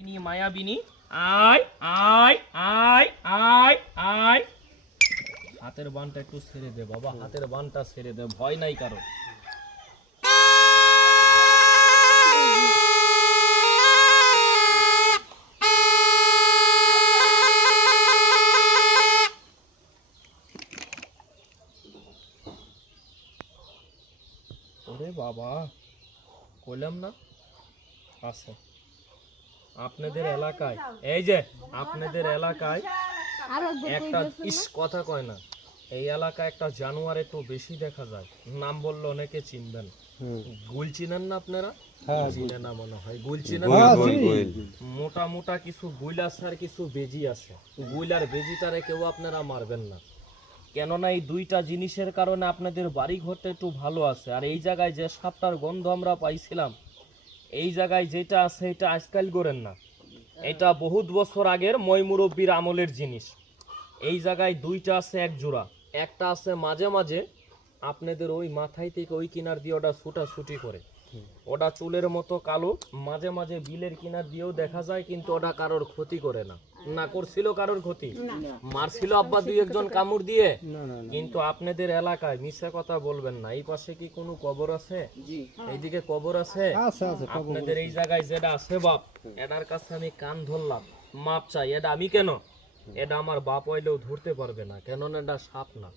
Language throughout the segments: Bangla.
মায়াবিনী আয় আয় আয় আয় আয়। হাতের বানটা একটু ছেড়ে দে বাবা, হাতের বানটা ছেড়ে দে, ভয় নাই কারো। ওরে বাবা, কইলাম না আছে আপনাদের এলাকায়, এই যে আপনাদের এলাকায় একটা কথা কয় না, এই এলাকায় একটা জানোয়ার একটু বেশি দেখা যায়, নাম বললে অনেকে চিনবেন। গুল চিনেন না আপনারা? চিনে না মনে হয়, গুল চিনেন? মোটা মোটা কিছু গুল আছে আর কিছু বেজি আছে। গুল আর বেজিটারে কেউ আপনারা মারবেন না, কেননা এই দুইটা জিনিসের কারণে আপনাদের বাড়ি ঘরটা একটু ভালো আছে। আর এই জায়গায় যে সাপটার গন্ধ আমরা পাইছিলাম, এই জায়গায় যেটা আছে এটা আজকাল করেন না, এটা বহুত বছর আগের ময়মুরব্বীর আমলের জিনিস। এই জায়গায় দুইটা আছে এক জোড়া, একটা আছে মাঝে মাঝে আপনাদের ওই মাথায় থেকে ওই কিনার দিয়ে ওটা ছুটাছুটি করে, ওটা চুলের মতো কালো, মাঝে মাঝে বিলের কিনার দিয়েও দেখা যায়, কিন্তু ওটা কারোর ক্ষতি করে না। না করছিল কারোর ক্ষতি? মারছিল আব্বা দুই একজন কামড় দিয়ে। কিন্তু আপনাদের এলাকায় মিথ্যা কথা বলবেন না, এই পাশে কি কোনো কবর আছে? এইদিকে কবর আছে? আপনাদের এই জায়গায় যেটা আছে বাপ, এটার কাছে আমি কান ধরলাম, মাপ চাই। এটা আমি কেন, এটা আমার বাপ হইলেও ধরতে পারবে না, কেননা এটা সাপ না।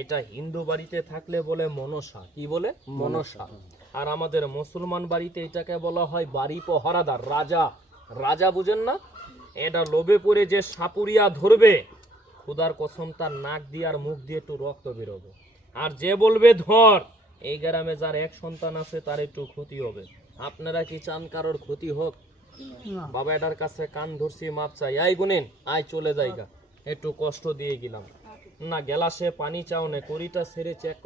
এটা হিন্দু বাড়িতে থাকলে বলে মনসা। কি বলে? মনসা। আর আমাদের মুসলমান বাড়িতে এটাকে বলা হয় বাড়ি পহরাদার, রাজা। রাজা বুঝেন না? এটা লোভে পড়ে যে সাপুরিয়া ধরবে, খুদার কসম তার নাক দিয়ে আর মুখ দিয়ে একটু রক্ত বেরোবে। আর যে বলবে ধর, এই গ্রামে যার এক সন্তান আছে তার একটু ক্ষতি হবে। আপনারা কি চান কারোর ক্ষতি হোক? বাবা এটার কাছে কান ধরছি, মাপ চাই। আই গুনেন, আয় চলে যাইগা, একটু কষ্ট দিয়ে গেলাম না, গেলাসে পানি চাও না, করিটা ছেড়ে চেক